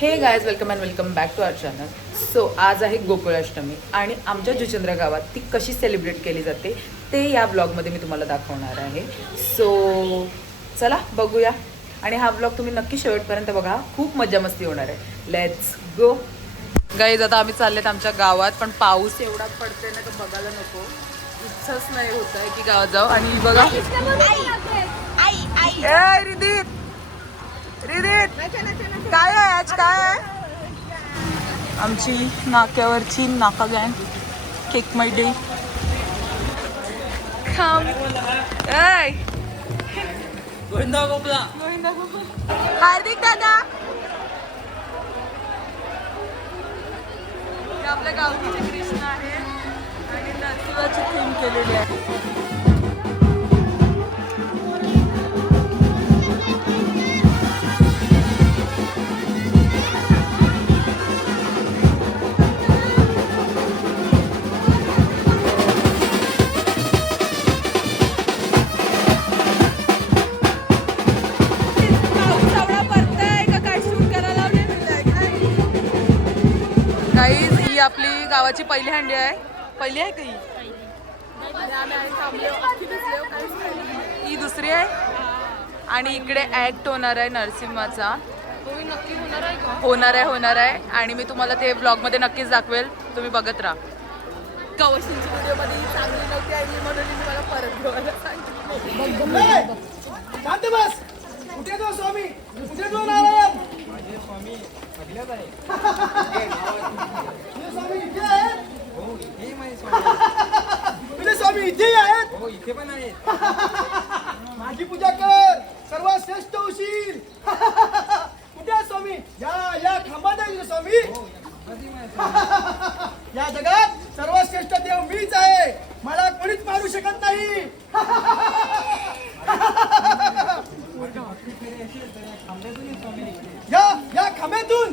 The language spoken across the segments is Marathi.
हे guys welcome and welcome back to our channel. So आज आहे गोकुळाष्टमी आणि आमच्या जुचंद्र गावात ती कशी सेलिब्रेट केली जाते ते या ब्लॉगमध्ये मी तुम्हाला दाखवणार आहे. सो चला बघूया आणि हा ब्लॉग तुम्ही नक्की शेवटपर्यंत बघा, खूप मजा मस्ती होणार आहे. Let's go guys. आता आम्ही चाललेत आमच्या गावात, पण पाऊस एवढा पडते ना तर बघायला नको, इच्छाच नाही होत आहे की गावात जाऊ. आणि बघा काय आहे आज, काय आहे आमची नाक्यावरची नाका गँग केक माय डे. हार्दिक दादा आपल्या गावकीचे कृष्ण आहे आणि नरसिंहाची थीम केलेली आहे. ही आपली गावाची पहिली हंडी आहे. पहिली आहे का ही दुसरी आहे. आणि इकडे ऍक्ट होणार आहे नरसिंहाचा. होणार आहे आणि मी तुम्हाला ते ब्लॉग मध्ये नक्कीच दाखवेल, तुम्ही बघत राहा. कवशींची व्हिडिओ मध्ये चांगली नव्हती आली म्हणून मी मला परत घेवायला सांगितलं. कुठे तो स्वामी, कुठे तो नारायण? स्वामी इथे आहेत. तुझे स्वामी इथे आहेत. हो इथे पण आहेत. माझी पूजा कर, सर्वात श्रेष्ठ होशील. कुठे आहे स्वामी? या खांबात आहे स्वामी. या जगात सर्वात श्रेष्ठ देव मीच आहे, मला कोणीच मारू शकत नाही. या खांब्यातून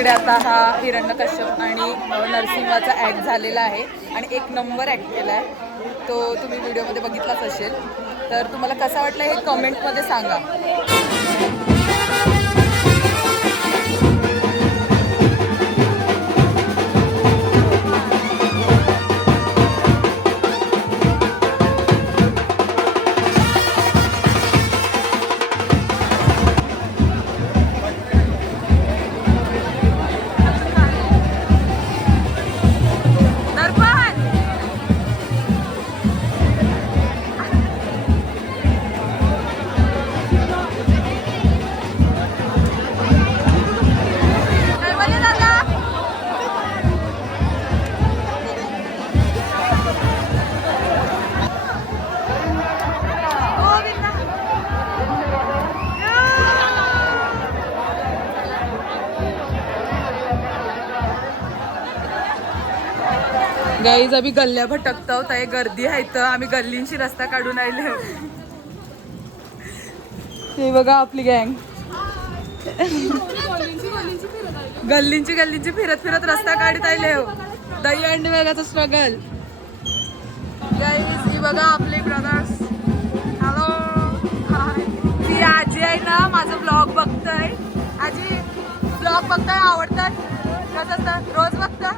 इकडे आता हा हिरण्यकश्यप आणि नरसिंहाचा ॲक्ट झालेला आहे आणि एक नंबर ॲक्ट केला आहे. तो तुम्ही व्हिडिओमध्ये बघितलाच असेल. तर तुम्हाला कसा वाटला हे कमेंटमध्ये सांगा. गाईज आम्ही गल्ल्या भटकत आहोत, आहे गर्दी आहे तर आम्ही गल्लींची रस्ता काढून आले. हे बघा आपली गँग गल्लींची फिरत रस्ता काढत आले. दही अंडी वेगाचा स्ट्रगल. गाईज ही बघा आपले ब्रदर्स. हॅलो, ती आजी आहे ना, माझं ब्लॉग बघताय. आजी ब्लॉग बघताय, आवडतात? कसं असतात? रोज बघता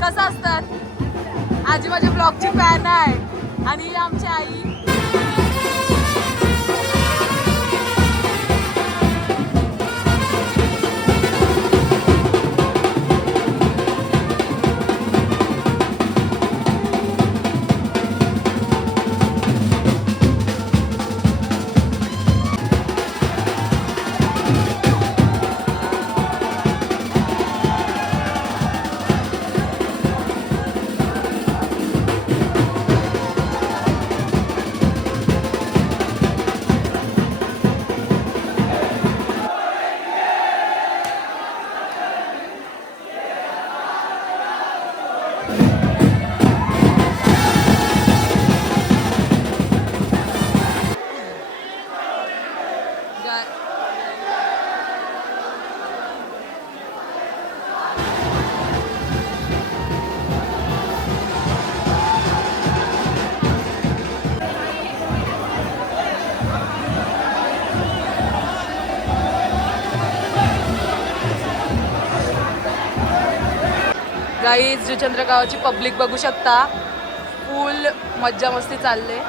कसं असतात? आजी माझ्या ब्लॉगची फॅन आहे. आणि आमची आई गाईज जुचंद्र गावाची पब्लिक बघू शकता, फुल मज्जा मस्ती चालले.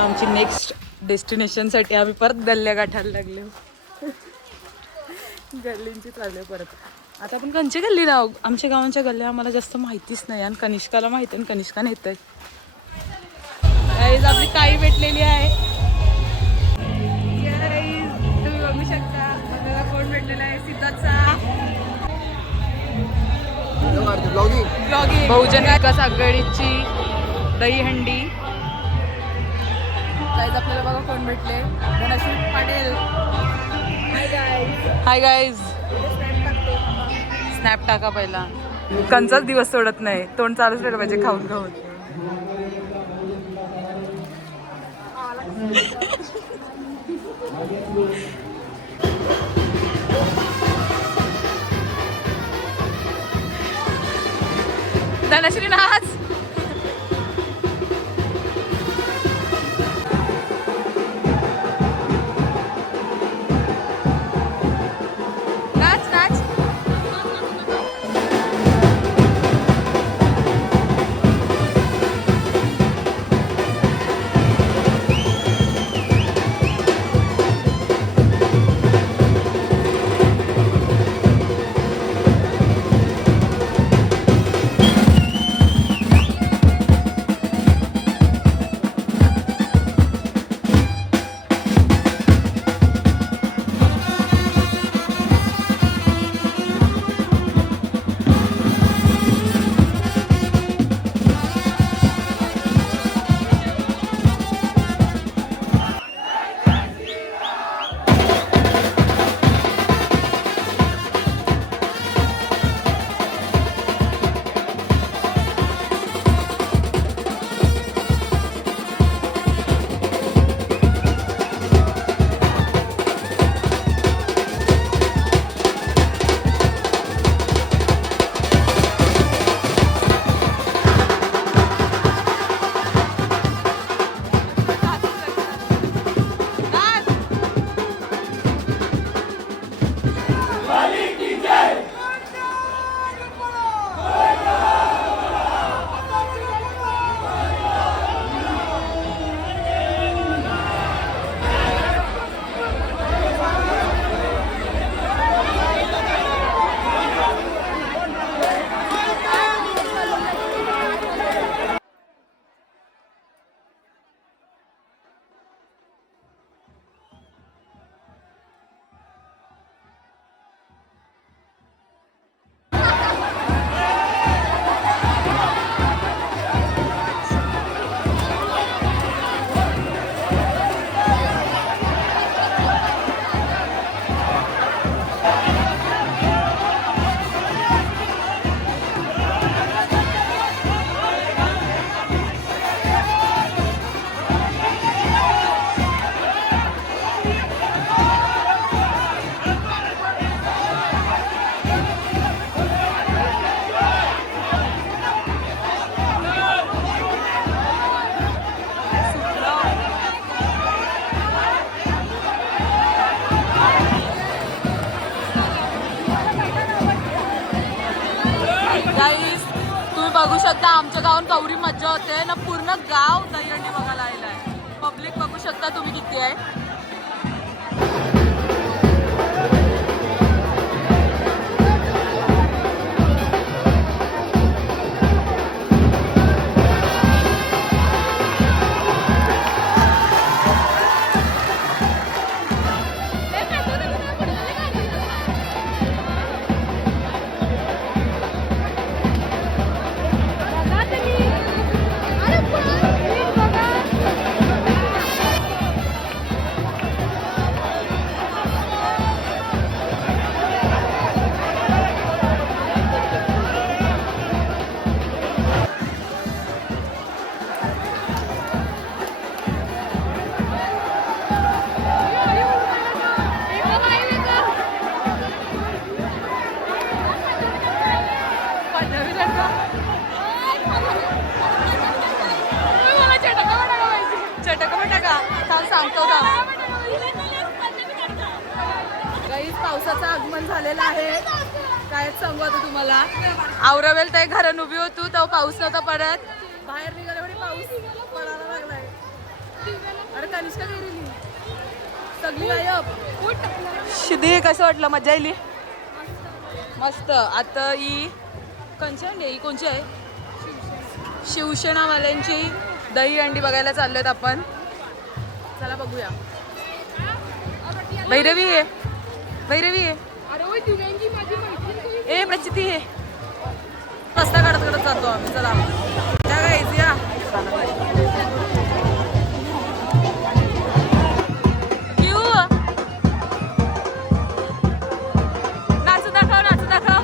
आमची नेक्स्ट डेस्टिनेशनसाठी आम्ही परत गल्ल्या गाठायला लागले. गल्लींची चालले परत. आता आपण कंची गल्ली ना, आमच्या गावांच्या गल्ल्या आम्हाला जास्त माहितीच नाही आणि कनिष्काला माहिती आहे, कनिष्का नेत आहे. आपली ताई भेटलेली आहे. तुम्ही बघू शकता मला कोण भेटलेला आहे, सिद्धार्थचा बहुजन विकास आघाडीची दहीहंडी. गाईज आपल्याला बघा कोण भेटले, Dhanashree Patil. Hi guys. Snap टाका पहिला. कंचाच दिवस सोडत नाही, तोंड चालूच ठेवलं पाहिजे खाऊन खाऊन. धनश्री नाच. बघू शकता आमच्या गावात गौरी मज्जा होते ना, पूर्ण गाव दहीहंडी बघायला आलेलं. पब्लिक बघू शकता तुम्ही किती आहे. गाईस पावसाचं आगमन झालेलं आहे. काय सांगू आता तुम्हाला. आवरावेल ते घरात उभी होतो तेव्हा पाऊस नव्हता पडत. बाहेर निघाल्यामुळे पाऊस पडायला लागलाय. अरे कनिष्का गेलेली सगळी गायब. शिदी कसं वाटलं, मजा आली? मस्त. आता ही कोणची अंडी आहे? ही कोणची आहे? शिवसेनावाल्यांची दही अंडी बघायला चाललोय आपण. चला बघूया. भैरवी आहे, भैरवी आहे. ए प्रचिती आहे. रस्ता काढत काढत जातो आम्ही. चला त्या गाईज या. नाचू दाखव, नाचू दाखव.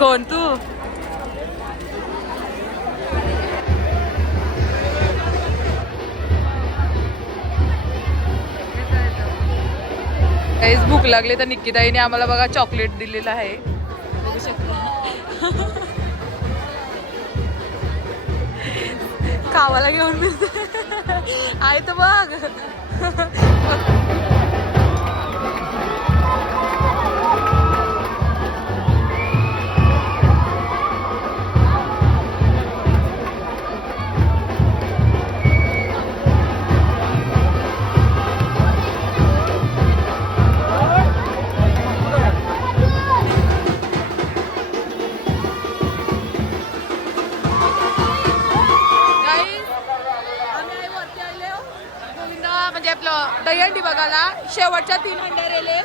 कोण तू? काहीच भूक लागली तर निक्कीताईने आम्हाला बघा चॉकलेट दिलेलं आहे. बघू शकता. खावाला घेऊन मिळते आहे तर बघ. म्हणजे आपलं दहीहंडी बघायला शेवटच्या 3 हंड्या रेले.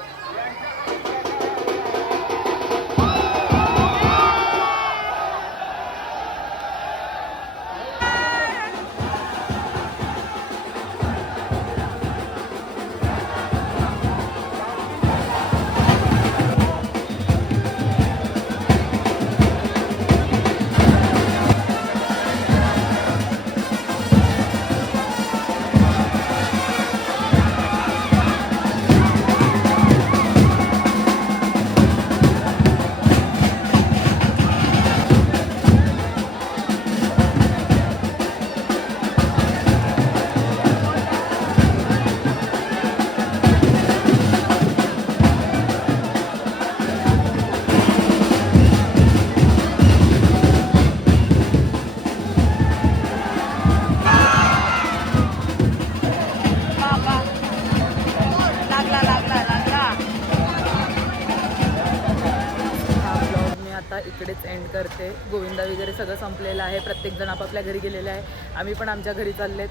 इकडेच एंड करते. गोविंदा वगैरे सगळं संपलेलं आहे. प्रत्येकजण आपापल्या घरी गेलेले आहे. आम्ही पण आमच्या घरी चाललेत.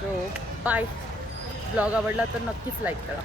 So bye. ब्लॉग आवडला तर नक्कीच लाईक करा.